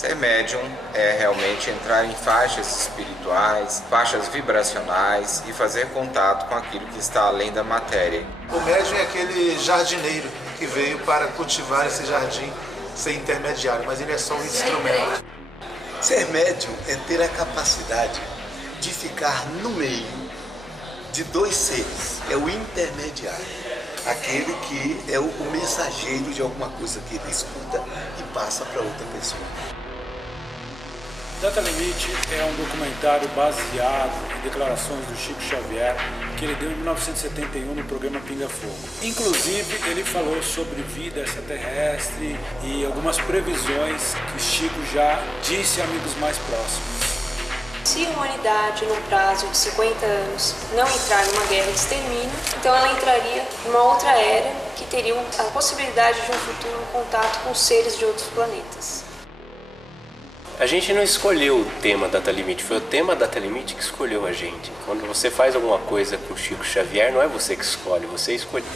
Ser médium é realmente entrar em faixas espirituais, faixas vibracionais e fazer contato com aquilo que está além da matéria. O médium é aquele jardineiro que veio para cultivar esse jardim sem intermediário, mas ele é só um instrumento. Ser médium é ter a capacidade de ficar no meio de dois seres, é o intermediário, aquele que é o mensageiro de alguma coisa que ele escuta e passa para outra pessoa. Data Limite é um documentário baseado em declarações do Chico Xavier que ele deu em 1971 no programa Pinga Fogo. Inclusive, ele falou sobre vida extraterrestre e algumas previsões que Chico já disse a amigos mais próximos. Se a humanidade, no prazo de 50 anos, não entrar numa guerra de extermínio, então ela entraria numa outra era que teria a possibilidade de um futuro contato com seres de outros planetas. A gente não escolheu o tema Data Limite, foi o tema Data Limite que escolheu a gente. Quando você faz alguma coisa com o Chico Xavier, não é você que escolhe, você escolhe.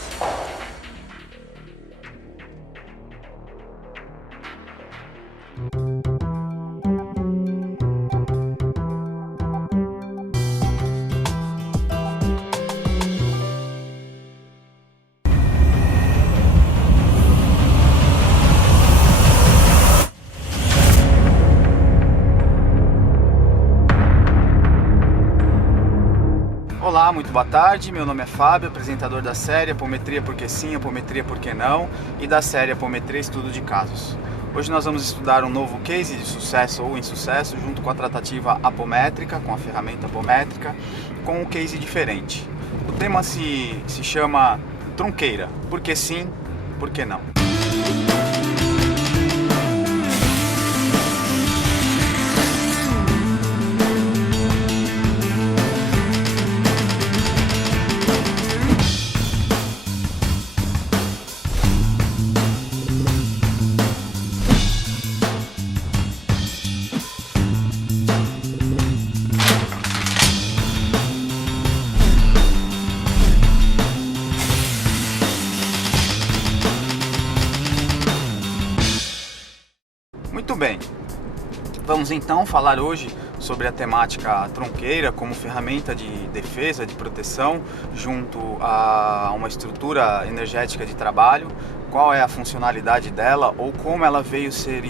Olá, muito boa tarde, meu nome é Fábio, apresentador da série Apometria Porque Sim, Apometria Porque Não e da série Apometria Estudo de Casos. Hoje nós vamos estudar um novo case de sucesso ou insucesso junto com a tratativa apométrica, com a ferramenta apométrica, com um case diferente. O tema se chama Tronqueira, porque sim, porque não. Muito bem, vamos então falar hoje sobre a temática tronqueira como ferramenta de defesa, de proteção, junto a uma estrutura energética de trabalho, qual é a funcionalidade dela ou como ela veio ser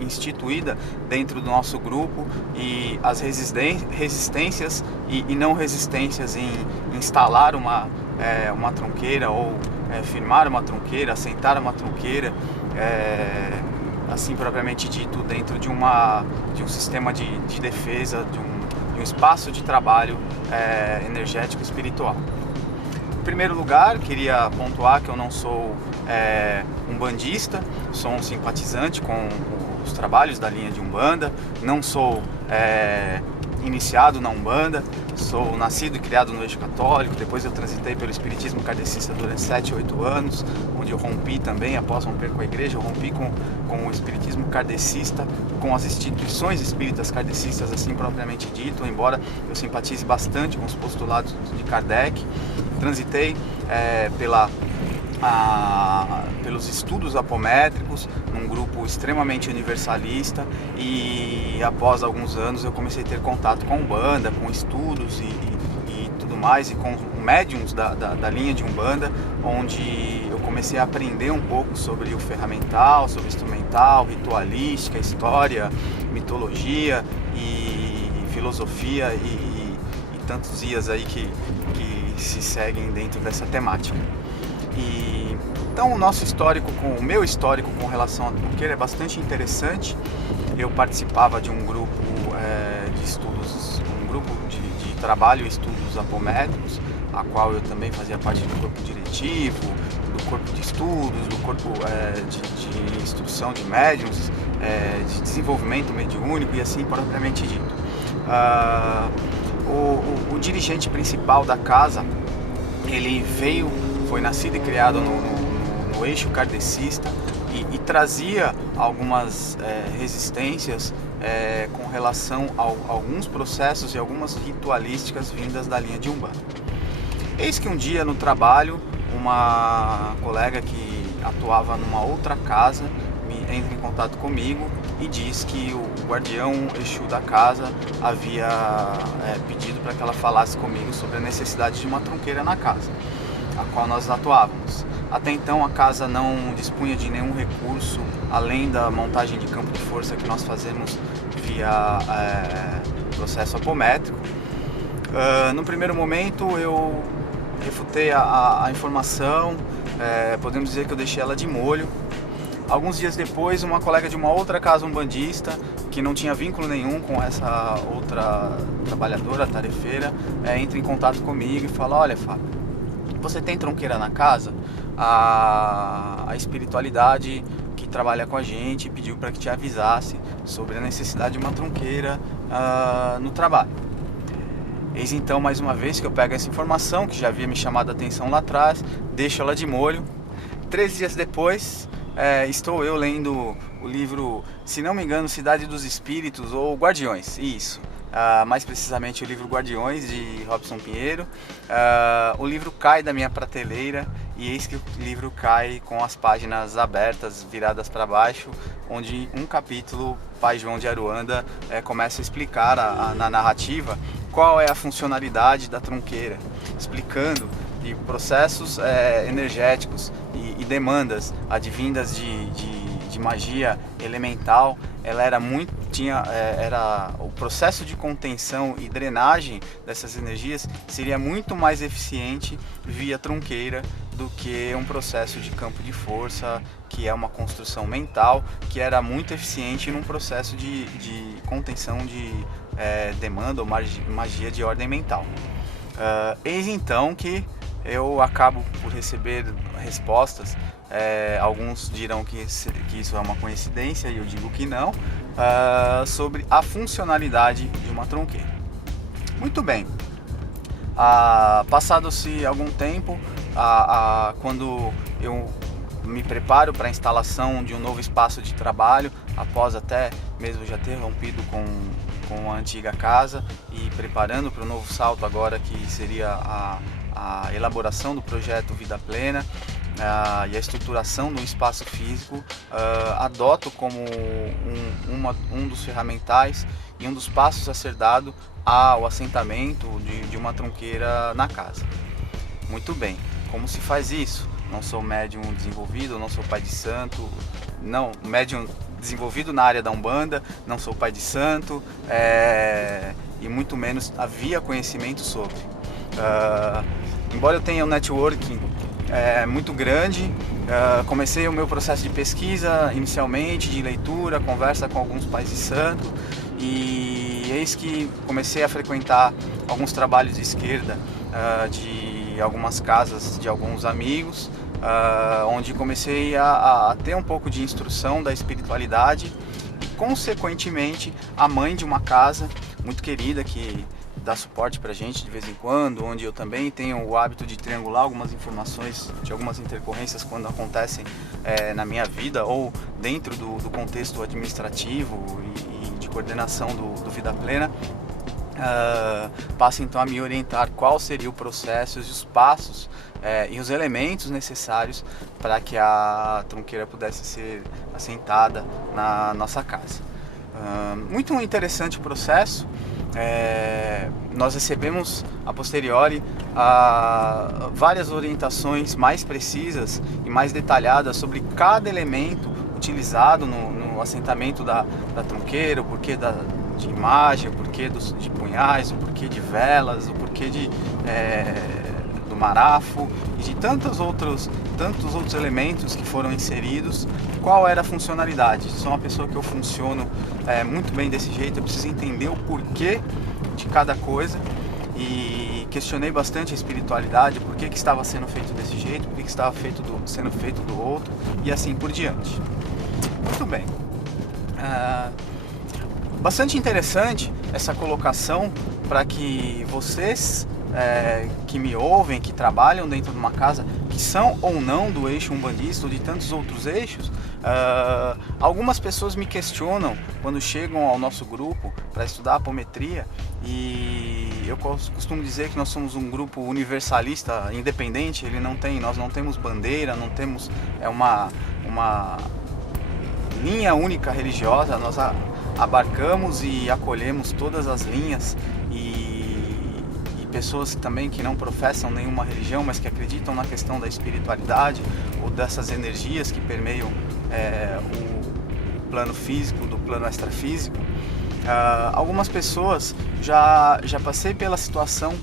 instituída dentro do nosso grupo e as resistências e não resistências em instalar uma tronqueira ou firmar uma tronqueira, assentar uma tronqueira, assim propriamente dito, dentro de um sistema de defesa, de um espaço de trabalho energético espiritual. Em primeiro lugar, queria pontuar que eu não sou um bandista, sou um simpatizante com os trabalhos da linha de Umbanda, não sou iniciado na Umbanda, sou nascido e criado no eixo católico, depois eu transitei pelo espiritismo kardecista durante 7, 8 anos, onde eu rompi também, após romper com a igreja, eu rompi com o espiritismo kardecista, com as instituições espíritas kardecistas assim propriamente dito, embora eu simpatize bastante com os postulados de Kardec. Transitei pelos estudos apométricos, num grupo extremamente universalista, e após alguns anos eu comecei a ter contato com Umbanda, com estudos e tudo mais, e com médiums da linha de Umbanda, onde eu comecei a aprender um pouco sobre o ferramental, sobre o instrumental, ritualística, história, mitologia e filosofia e tantos dias aí que se seguem dentro dessa temática. Então o meu histórico com relação à tronqueira é bastante interessante. Eu participava de um grupo de estudos, um grupo de trabalho e estudos apométricos, a qual eu também fazia parte do corpo diretivo, do corpo de estudos, do corpo de instrução de médiuns, de desenvolvimento mediúnico e assim propriamente dito. O dirigente principal da casa, ele foi nascido e criado no eixo kardecista e trazia algumas resistências com relação a alguns processos e algumas ritualísticas vindas da linha de Umbanda. Eis que um dia no trabalho, uma colega que atuava numa outra casa entra em contato comigo e diz que o guardião Exu da casa havia pedido para que ela falasse comigo sobre a necessidade de uma tronqueira na casa, a qual nós atuávamos. Até então a casa não dispunha de nenhum recurso além da montagem de campo de força que nós fazemos via processo apométrico. No primeiro momento eu refutei a informação, podemos dizer que eu deixei ela de molho. Alguns dias depois, uma colega de uma outra casa umbandista, que não tinha vínculo nenhum com essa outra trabalhadora, tarefeira, entra em contato comigo e fala: olha, Fábio, você tem tronqueira na casa? A espiritualidade que trabalha com a gente pediu para que te avisasse sobre a necessidade de uma tronqueira no trabalho. Eis então mais uma vez que eu pego essa informação, que já havia me chamado a atenção lá atrás, deixo ela de molho. 3 dias depois, estou eu lendo o livro, se não me engano, Cidade dos Espíritos ou Guardiões, isso. Mais precisamente o livro Guardiões, de Robson Pinheiro. O livro cai da minha prateleira e eis que o livro cai com as páginas abertas, viradas para baixo, onde um capítulo, Pai João de Aruanda, começa a explicar na narrativa qual é a funcionalidade da tronqueira, explicando de processos energéticos e demandas advindas de magia elemental. Ela era o processo de contenção e drenagem dessas energias seria muito mais eficiente via tronqueira do que um processo de campo de força, que é uma construção mental, que era muito eficiente num processo de contenção de demanda ou magia de ordem mental. Eis então que eu acabo por receber respostas. Alguns dirão que isso é uma coincidência e eu digo que não, sobre a funcionalidade de uma tronqueira. Muito bem, passado-se algum tempo, quando eu me preparo para a instalação de um novo espaço de trabalho, após até mesmo já ter rompido com a antiga casa e preparando para o novo salto agora, que seria a elaboração do projeto Vida Plena, e a estruturação do espaço físico, adoto como um dos ferramentais e um dos passos a ser dado ao assentamento de uma tronqueira na casa. Muito bem, como se faz isso? Não sou médium desenvolvido, não sou pai de santo, não, médium desenvolvido na área da Umbanda, não sou pai de santo, e muito menos havia conhecimento sobre. Embora eu tenha um networking muito grande, comecei o meu processo de pesquisa inicialmente, de leitura, conversa com alguns pais de santo, e eis que comecei a frequentar alguns trabalhos de esquerda de algumas casas de alguns amigos, onde comecei a ter um pouco de instrução da espiritualidade e, consequentemente, a mãe de uma casa muito querida que dá suporte pra gente de vez em quando, onde eu também tenho o hábito de triangular algumas informações de algumas intercorrências quando acontecem na minha vida ou dentro do contexto administrativo e de coordenação do Vida Plena. Passa então a me orientar qual seria o processo e os passos e os elementos necessários para que a tronqueira pudesse ser assentada na nossa casa. Muito interessante o processo. Nós recebemos a posteriori várias orientações mais precisas e mais detalhadas sobre cada elemento utilizado no assentamento da tronqueira, o porquê de imagem, o porquê de punhais, o porquê de velas, o porquê do marafo e de tantos outros elementos que foram inseridos. Qual era a funcionalidade? Sou uma pessoa que eu funciono muito bem desse jeito, eu preciso entender o porquê de cada coisa e questionei bastante a espiritualidade, por que estava sendo feito desse jeito, por que estava sendo feito do outro e assim por diante. Muito bem. Bastante interessante essa colocação para que vocês que me ouvem, que trabalham dentro de uma casa, que são ou não do eixo umbandista ou de tantos outros eixos, algumas pessoas me questionam quando chegam ao nosso grupo para estudar apometria, e eu costumo dizer que nós somos um grupo universalista, independente. Nós não temos bandeira, não temos linha única religiosa, nós abarcamos e acolhemos todas as linhas e pessoas também que não professam nenhuma religião, mas que acreditam na questão da espiritualidade ou dessas energias que permeiam o plano físico do plano extrafísico. Algumas pessoas, já passei pela situação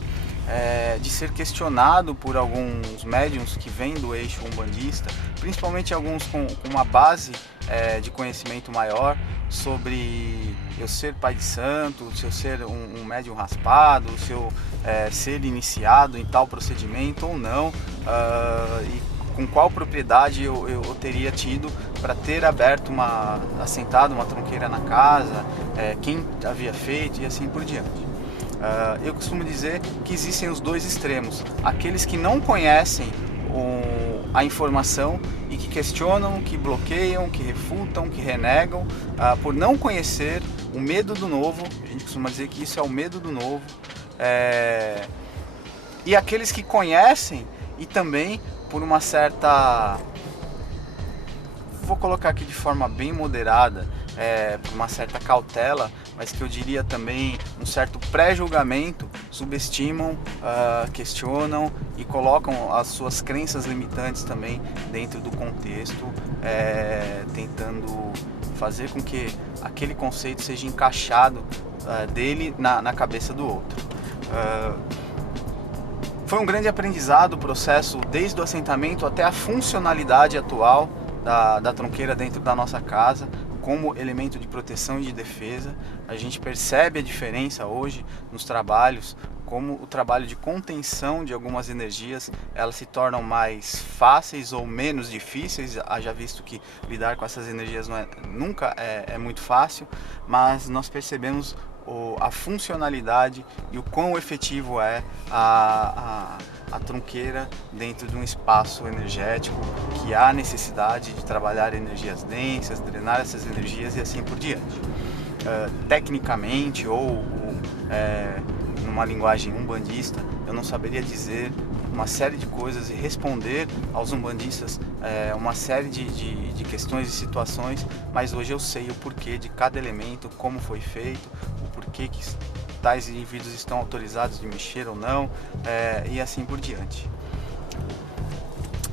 de ser questionado por alguns médiuns que vêm do eixo umbandista, principalmente alguns com uma base de conhecimento maior sobre eu ser pai de santo, se eu ser um médium raspado, se eu ser iniciado em tal procedimento ou não, e com qual propriedade eu teria tido para ter aberto assentado uma tronqueira na casa, quem havia feito e assim por diante. Eu costumo dizer que existem os dois extremos, aqueles que não conhecem a informação e que questionam, que bloqueiam, que refutam, que renegam, por não conhecer o medo do novo. A gente costuma dizer que isso é o medo do novo. E aqueles que conhecem e também por uma certa, vou colocar aqui de forma bem moderada, por uma certa cautela, mas que eu diria também um certo pré-julgamento, subestimam, questionam e colocam as suas crenças limitantes também dentro do contexto, tentando fazer com que aquele conceito seja encaixado dele na cabeça do outro. Foi um grande aprendizado o processo desde o assentamento até a funcionalidade atual da tronqueira dentro da nossa casa como elemento de proteção e de defesa. A gente percebe a diferença hoje nos trabalhos, como o trabalho de contenção de algumas energias, elas se tornam mais fáceis ou menos difíceis, haja visto que lidar com essas energias nunca é muito fácil, mas nós percebemos a funcionalidade e o quão efetivo é a tronqueira dentro de um espaço energético que há necessidade de trabalhar energias densas, drenar essas energias e assim por diante. Tecnicamente ou numa linguagem umbandista, eu não saberia dizer uma série de coisas e responder aos umbandistas uma série de questões e situações, mas hoje eu sei o porquê de cada elemento, como foi feito, o porquê que tais indivíduos estão autorizados de mexer ou não, e assim por diante.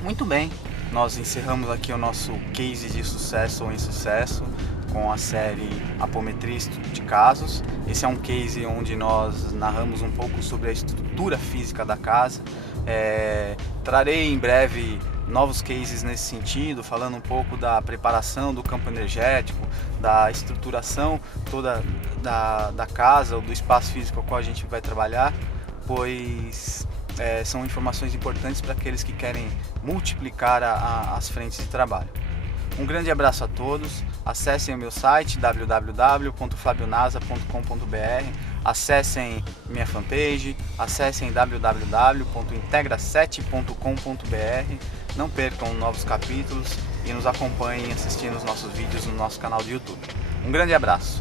Muito bem, nós encerramos aqui o nosso case de sucesso ou insucesso com a série Apometria Estudo de Casos. Esse é um case onde nós narramos um pouco sobre a estrutura física da casa. Trarei em breve novos cases nesse sentido, falando um pouco da preparação do campo energético, da estruturação toda da casa ou do espaço físico ao qual a gente vai trabalhar, pois são informações importantes para aqueles que querem multiplicar as frentes de trabalho. Um grande abraço a todos, acessem o meu site www.fabionasa.com.br, acessem minha fanpage, acessem www.integra7.com.br, não percam novos capítulos e nos acompanhem assistindo os nossos vídeos no nosso canal do YouTube. Um grande abraço!